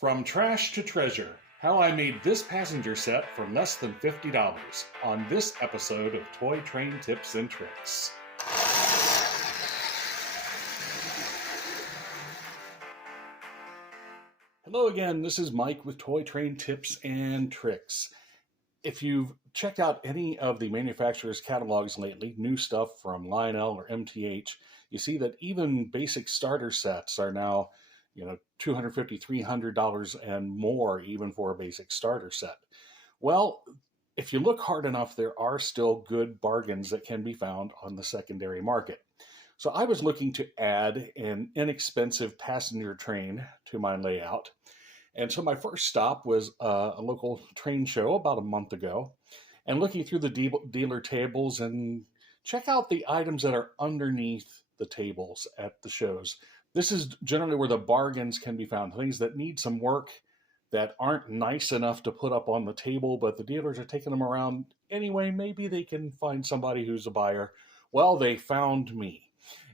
From trash to treasure, how I made this passenger set for less than $50 on this episode of Toy Train Tips and Tricks. Hello again, this is Mike with Toy Train Tips and Tricks. If you've checked out any of the manufacturer's catalogs lately, new stuff from Lionel or MTH, you see that even basic starter sets are now $250, $300 and more even for a basic starter set. Well, if you look hard enough, there are still good bargains that can be found on the secondary market. So I was looking to add an inexpensive passenger train to my layout. And so my first stop was a local train show about a month ago, and looking through the dealer tables and check out the items that are underneath the tables at the shows. This is generally where the bargains can be found, things that need some work that aren't nice enough to put up on the table, but the dealers are taking them around anyway. Maybe they can find somebody who's a buyer. Well, they found me.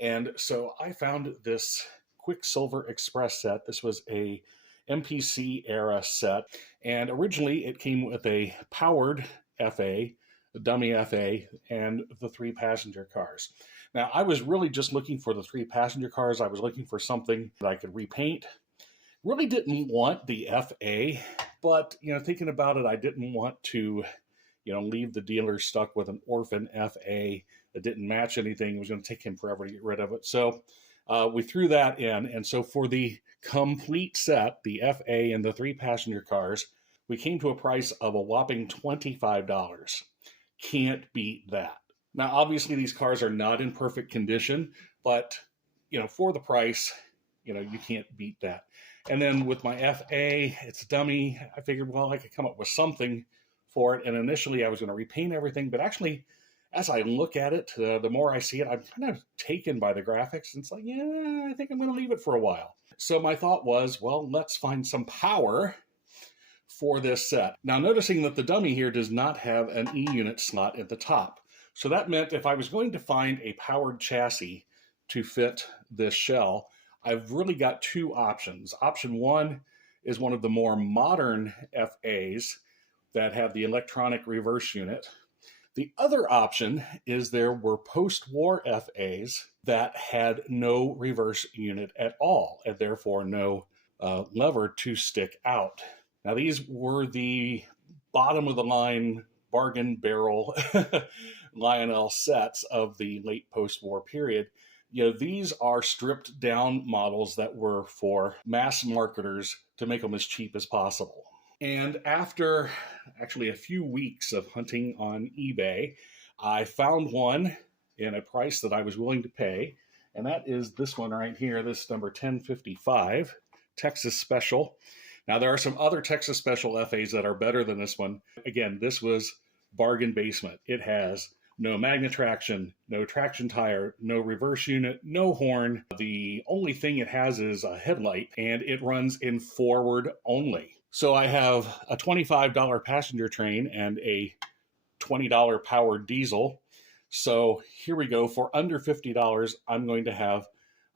And so I found this Quicksilver Express set. This was a MPC era set, and originally it came with a powered FA, a dummy FA, and the 3 passenger cars. Now, I was really just looking for the 3 passenger cars. I was looking for something that I could repaint. Really didn't want the FA, but thinking about it, I didn't want to leave the dealer stuck with an orphan FA that didn't match anything. It was going to take him forever to get rid of it. So we threw that in. And so for the complete set, the FA and the 3 passenger cars, we came to a price of a whopping $25. Can't beat that. Now, obviously, these cars are not in perfect condition, but, for the price, you can't beat that. And then with my FA, it's a dummy. I figured, well, I could come up with something for it. And initially, I was going to repaint everything. But actually, as I look at it, the more I see it, I'm kind of taken by the graphics. And it's like, yeah, I think I'm going to leave it for a while. So my thought was, well, let's find some power for this set. Now, noticing that the dummy here does not have an E-unit slot at the top. So that meant if I was going to find a powered chassis to fit this shell, I've really got 2 options. Option 1 is one of the more modern FAs that have the electronic reverse unit. The other option is there were post-war FAs that had no reverse unit at all, and therefore no lever to stick out. Now, these were the bottom of the line bargain barrel Lionel sets of the late post-war period. These are stripped down models that were for mass marketers to make them as cheap as possible. And after actually a few weeks of hunting on eBay, I found one in a price that I was willing to pay. And that is this one right here, this number 1055, Texas Special. Now, there are some other Texas Special FAs that are better than this one. Again, this was bargain basement. It has no magnet traction, no traction tire, no reverse unit, no horn. The only thing it has is a headlight, and it runs in forward only. So I have a $25 passenger train and a $20 powered diesel. So here we go. For under $50, I'm going to have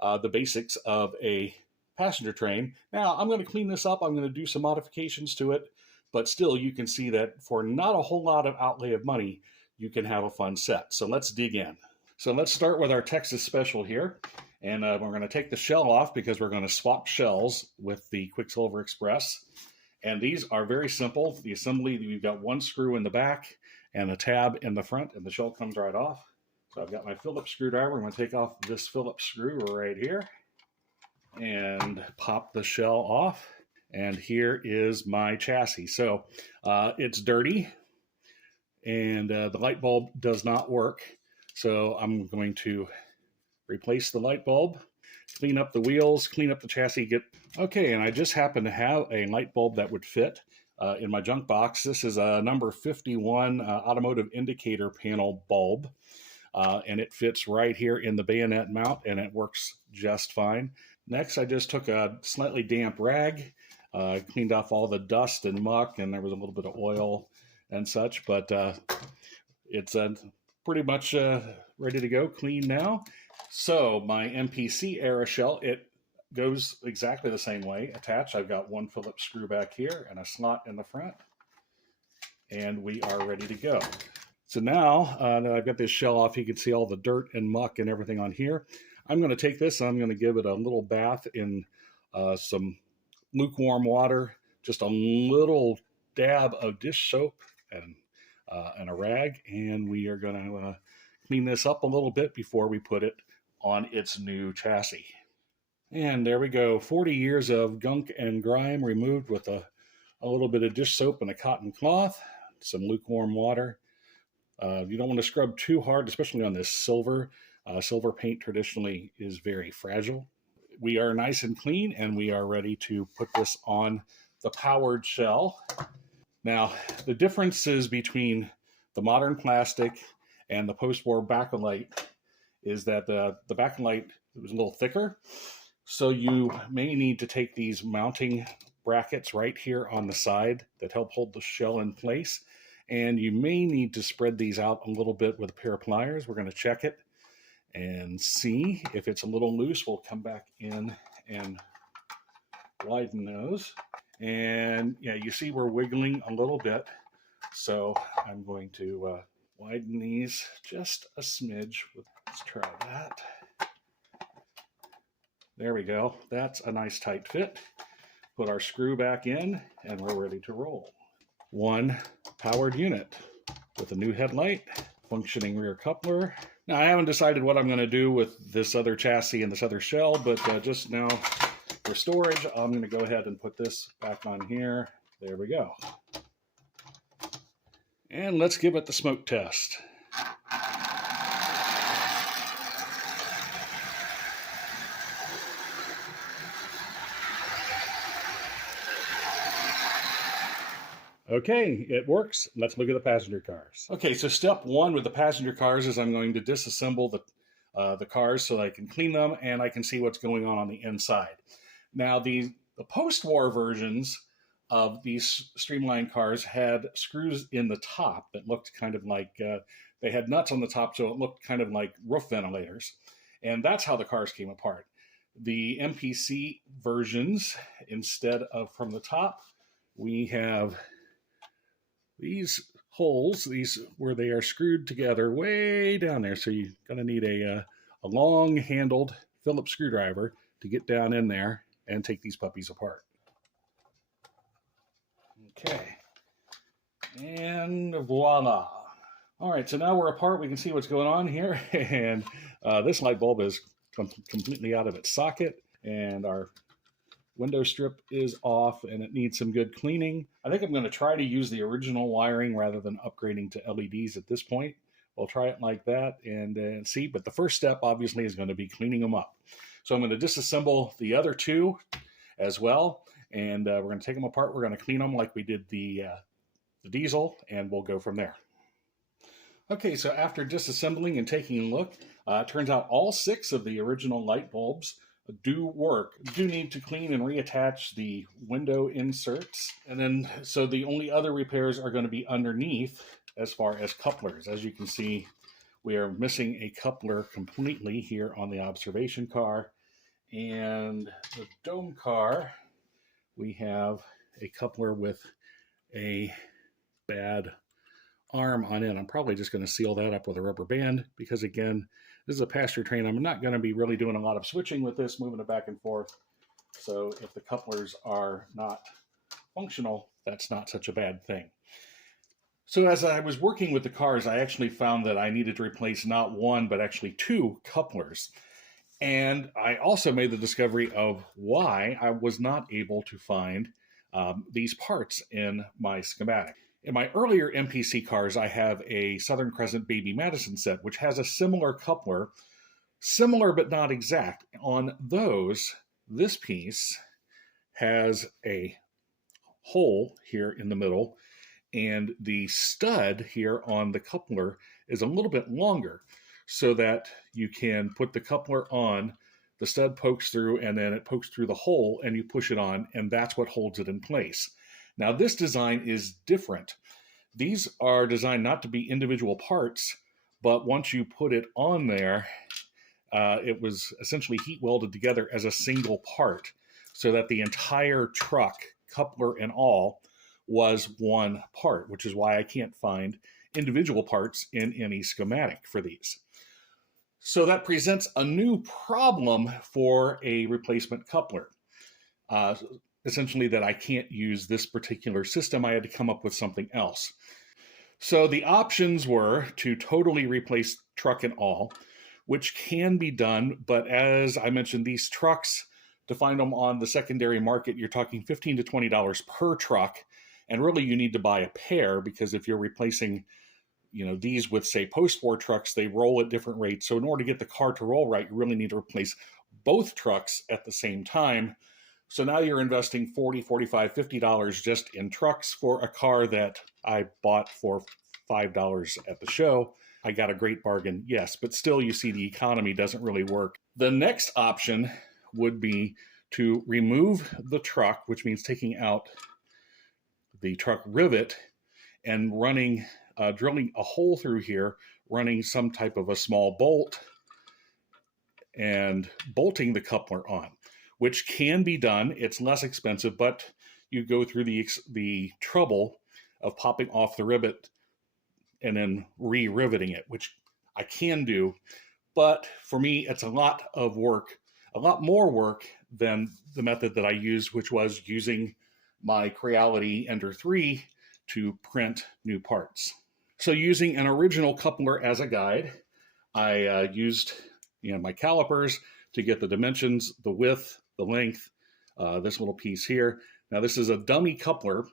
the basics of a passenger train. Now, I'm going to clean this up. I'm going to do some modifications to it. But still, you can see that for not a whole lot of outlay of money, you can have a fun set. So let's dig in. So let's start with our Texas Special here. And we're going to take the shell off because we're going to swap shells with the Quicksilver Express. And these are very simple. The assembly, we've got 1 screw in the back and a tab in the front, and the shell comes right off. So I've got my Phillips screwdriver. I'm going to take off this Phillips screw right here and pop the shell off. And here is my chassis. So it's dirty, and the light bulb does not work. So I'm going to replace the light bulb, clean up the wheels, clean up the chassis. Okay, and I just happen to have a light bulb that would fit in my junk box. This is a number 51 automotive indicator panel bulb, and it fits right here in the bayonet mount, and it works just fine. Next, I just took a slightly damp rag, cleaned off all the dust and muck, and there was a little bit of oil and such, but it's pretty much ready to go, clean now. So my MPC era shell, it goes exactly the same way, attached. I've got one Phillips screw back here and a slot in the front, and we are ready to go. So now that I've got this shell off, you can see all the dirt and muck and everything on here. I'm going to take this and I'm going to give it a little bath in some lukewarm water, just a little dab of dish soap and a rag, and we are going to clean this up a little bit before we put it on its new chassis. And there we go, 40 years of gunk and grime removed with a little bit of dish soap and a cotton cloth, some lukewarm water. You don't want to scrub too hard, especially on this silver. Silver paint traditionally is very fragile. We are nice and clean, and we are ready to put this on the powered shell. Now, the differences between the modern plastic and the post-war bakelite is that the bakelite was a little thicker, so you may need to take these mounting brackets right here on the side that help hold the shell in place, and you may need to spread these out a little bit with a pair of pliers. We're going to check it and see if it's a little loose. We'll come back in and widen those. And yeah, you see we're wiggling a little bit. So I'm going to widen these just a smidge. Let's try that. There we go. That's a nice tight fit. Put our screw back in and we're ready to roll. One powered unit with a new headlight, functioning rear coupler. Now I haven't decided what I'm going to do with this other chassis and this other shell, but just now for storage, I'm going to go ahead and put this back on here. There we go. And let's give it the smoke test. Okay, it works. Let's look at the passenger cars. Okay, so step one with the passenger cars is I'm going to disassemble the cars so that I can clean them and I can see what's going on the inside. Now, the post-war versions of these streamlined cars had screws in the top that looked kind of like, they had nuts on the top, so it looked kind of like roof ventilators. And that's how the cars came apart. The MPC versions, instead of from the top, we have these holes, these where they are screwed together way down there. So you're going to need a long-handled Phillips screwdriver to get down in there and take these puppies apart. Okay, and voila. All right, so now we're apart. We can see what's going on here, and this light bulb is completely out of its socket, and our window strip is off, and it needs some good cleaning. I think I'm going to try to use the original wiring rather than upgrading to LEDs at this point. We'll try it like that and see, but the first step obviously is going to be cleaning them up. So I'm going to disassemble the other two as well, and we're going to take them apart. We're going to clean them like we did the diesel, and we'll go from there. Okay, so after disassembling and taking a look, it turns out all 6 of the original light bulbs do work. Do need to clean and reattach the window inserts. And then, so the only other repairs are going to be underneath as far as couplers. As you can see, we are missing a coupler completely here on the observation car. And the dome car, we have a coupler with a bad arm on it. I'm probably just going to seal that up with a rubber band because, again, this is a pasture train. I'm not going to be really doing a lot of switching with this, moving it back and forth. So if the couplers are not functional, that's not such a bad thing. So as I was working with the cars, I actually found that I needed to replace not one, but actually 2 couplers. And I also made the discovery of why I was not able to find these parts in my schematic. In my earlier MPC cars, I have a Southern Crescent Baby Madison set, which has a similar coupler, similar but not exact. On those, this piece has a hole here in the middle, and the stud here on the coupler is a little bit longer so that you can put the coupler on, the stud pokes through, and then it pokes through the hole, and you push it on, and that's what holds it in place. Now, this design is different. These are designed not to be individual parts, but once you put it on there, it was essentially heat welded together as a single part so that the entire truck, coupler and all, was one part, which is why I can't find individual parts in any schematic for these. So that presents a new problem for a replacement coupler. Essentially that I can't use this particular system. I had to come up with something else. So the options were to totally replace truck and all, which can be done, but as I mentioned, these trucks, to find them on the secondary market, you're talking $15 to $20 per truck, and really you need to buy a pair, because if you're replacing, you know, these with, say, post-war trucks, they roll at different rates. So in order to get the car to roll right, you really need to replace both trucks at the same time. So now you're investing $40, $45, $50 just in trucks for a car that I bought for $5 at the show. I got a great bargain, yes, but still you see the economy doesn't really work. The next option would be to remove the truck, which means taking out the truck rivet and running, drilling a hole through here, running some type of a small bolt and bolting the coupler on, which can be done. It's less expensive, but you go through the trouble of popping off the rivet and then re-riveting it, which I can do. But for me, it's a lot of work, a lot more work than the method that I used, which was using my Creality Ender 3 to print new parts. So using an original coupler as a guide, I used my calipers to get the dimensions, the width, the length, this little piece here. Now this is a dummy coupler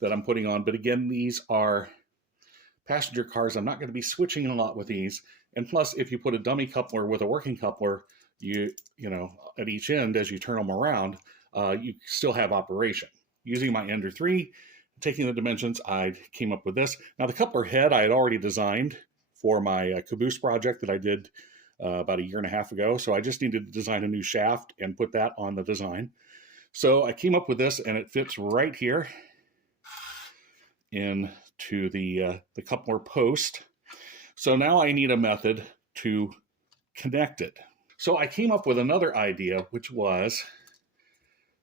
that I'm putting on, but again, these are passenger cars. I'm not going to be switching a lot with these. And plus, if you put a dummy coupler with a working coupler, you know, at each end, as you turn them around, you still have operation. Using my Ender 3, taking the dimensions, I came up with this. Now the coupler head I had already designed for my caboose project that I did about 1.5 years ago. So I just needed to design a new shaft and put that on the design. So I came up with this, and it fits right here into the coupler post. So now I need a method to connect it. So I came up with another idea, which was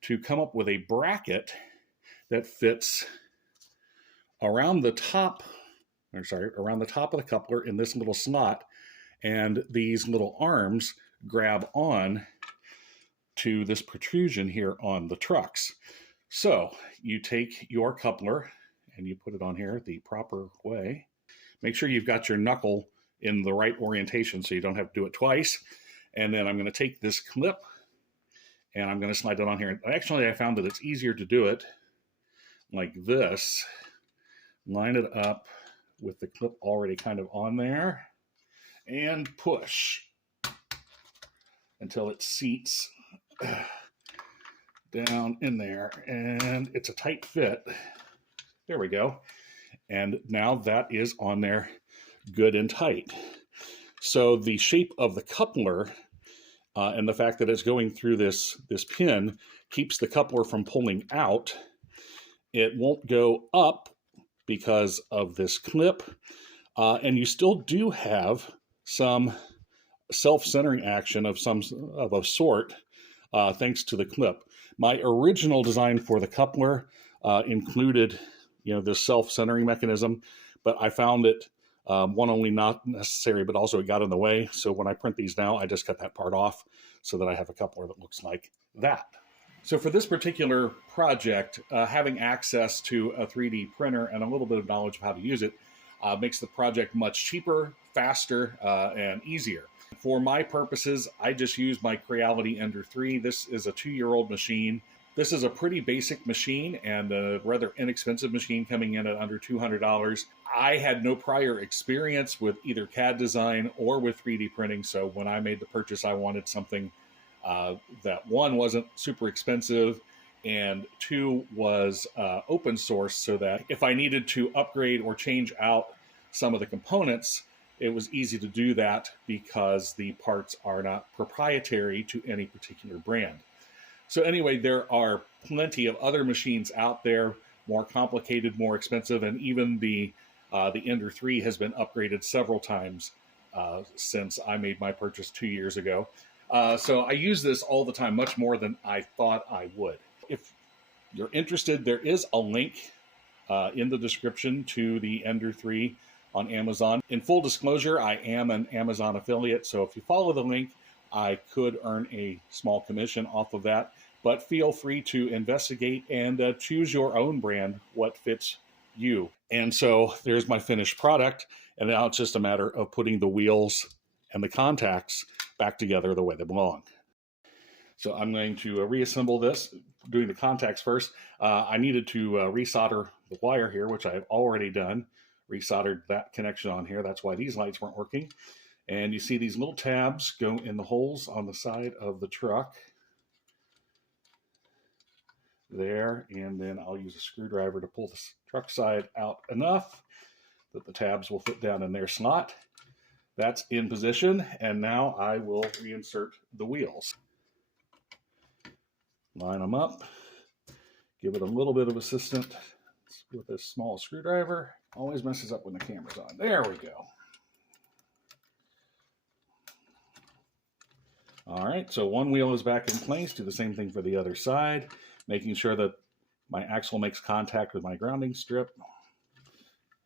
to come up with a bracket that fits around the top, around the top of the coupler in this little slot, and these little arms grab on to this protrusion here on the trucks. So you take your coupler and you put it on here the proper way. Make sure you've got your knuckle in the right orientation so you don't have to do it twice. And then I'm going to take this clip and I'm going to slide it on here. And actually, I found that it's easier to do it like this. Line it up with the clip already kind of on there and push until it seats down in there. And it's a tight fit. There we go. And now that is on there good and tight. So the shape of the coupler and the fact that it's going through this pin keeps the coupler from pulling out. It won't go up because of this clip. And you still do have some self-centering action of a sort thanks to the clip. My original design for the coupler included this self-centering mechanism, but I found it one, only not necessary, but also it got in the way. So when I print these now, I just cut that part off so that I have a coupler that looks like that. So for this particular project, having access to a 3D printer and a little bit of knowledge of how to use it makes the project much cheaper, faster, and easier. For my purposes, I just use my Creality Ender 3. This is a 2-year-old machine. This is a pretty basic machine and a rather inexpensive machine coming in at under $200. I had no prior experience with either CAD design or with 3D printing, so when I made the purchase, I wanted something that, one, wasn't super expensive, and two, was open source, so that if I needed to upgrade or change out some of the components, it was easy to do that because the parts are not proprietary to any particular brand. So anyway, there are plenty of other machines out there, more complicated, more expensive, and even the Ender 3 has been upgraded several times since I made my purchase 2 years ago. So I use this all the time, much more than I thought I would. If you're interested, there is a link in the description to the Ender 3 on Amazon. In full disclosure, I am an Amazon affiliate, so if you follow the link, I could earn a small commission off of that. But feel free to investigate and choose your own brand, what fits you. And so there's my finished product, and now it's just a matter of putting the wheels and the contacts back together the way they belong. So I'm going to reassemble this, doing the contacts first. I needed to resolder the wire here, which I've already done. Resoldered that connection on here. That's why these lights weren't working. And you see these little tabs go in the holes on the side of the truck. There, and then I'll use a screwdriver to pull the truck side out enough that the tabs will fit down in their slot. That's in position, and now I will reinsert the wheels. Line them up, give it a little bit of assistance with this small screwdriver. Always messes up when the camera's on. There we go. All right, so one wheel is back in place. Do the same thing for the other side, making sure that my axle makes contact with my grounding strip.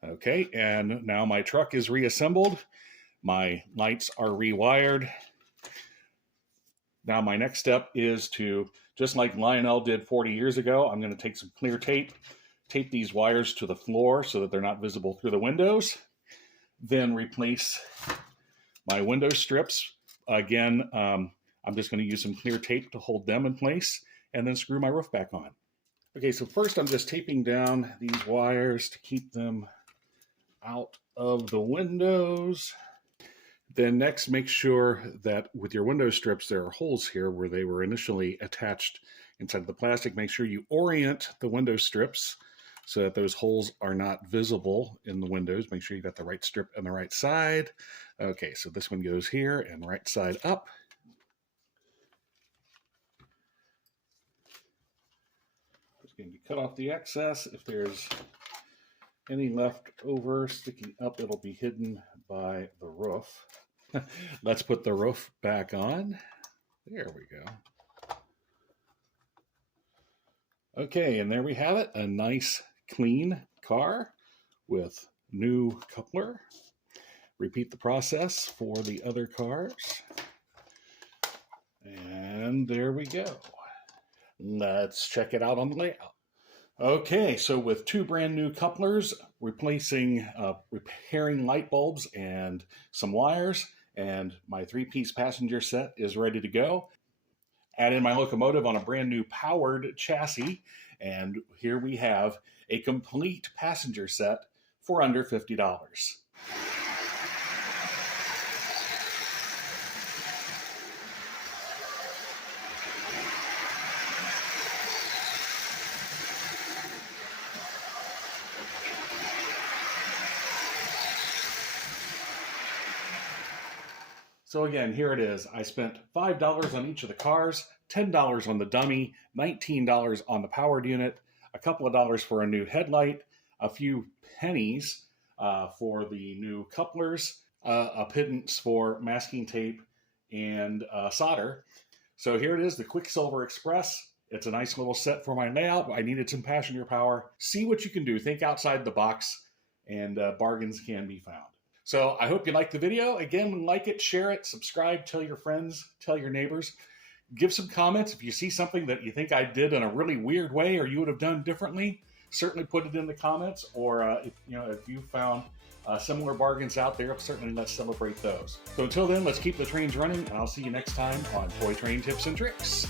Okay, and now my truck is reassembled. My lights are rewired. Now my next step is to, just like Lionel did 40 years ago, I'm going to take some clear tape, tape these wires to the floor so that they're not visible through the windows, then replace my window strips. Again, I'm just going to use some clear tape to hold them in place and then screw my roof back on. Okay, so first I'm just taping down these wires to keep them out of the windows. Then next, make sure that with your window strips, there are holes here where they were initially attached inside the plastic. Make sure you orient the window strips so that those holes are not visible in the windows. Make sure you got the right strip on the right side. Okay, so this one goes here and right side up. Just going to cut off the excess. If there's any left over sticking up, it'll be hidden by the roof. Let's put the roof back on. There we go. Okay, and there we have it. A nice, clean car with new coupler. Repeat the process for the other cars. And there we go. Let's check it out on the layout. Okay, so with two brand new couplers, replacing, repairing light bulbs and some wires, and my three-piece passenger set is ready to go. Add in my locomotive on a brand new powered chassis, and here we have a complete passenger set for under $50. So again, here it is. I spent $5 on each of the cars, $10 on the dummy, $19 on the powered unit, a couple of dollars for a new headlight, a few pennies for the new couplers, a pittance for masking tape and solder. So here it is, the Quicksilver Express. It's a nice little set for my layout. I needed some passenger power. See what you can do. Think outside the box, and bargains can be found. So I hope you liked the video. Again, like it, share it, subscribe, tell your friends, tell your neighbors. Give some comments. If you see something that you think I did in a really weird way or you would have done differently, certainly put it in the comments. Or if you found similar bargains out there, certainly let's celebrate those. So until then, let's keep the trains running, and I'll see you next time on Toy Train Tips and Tricks.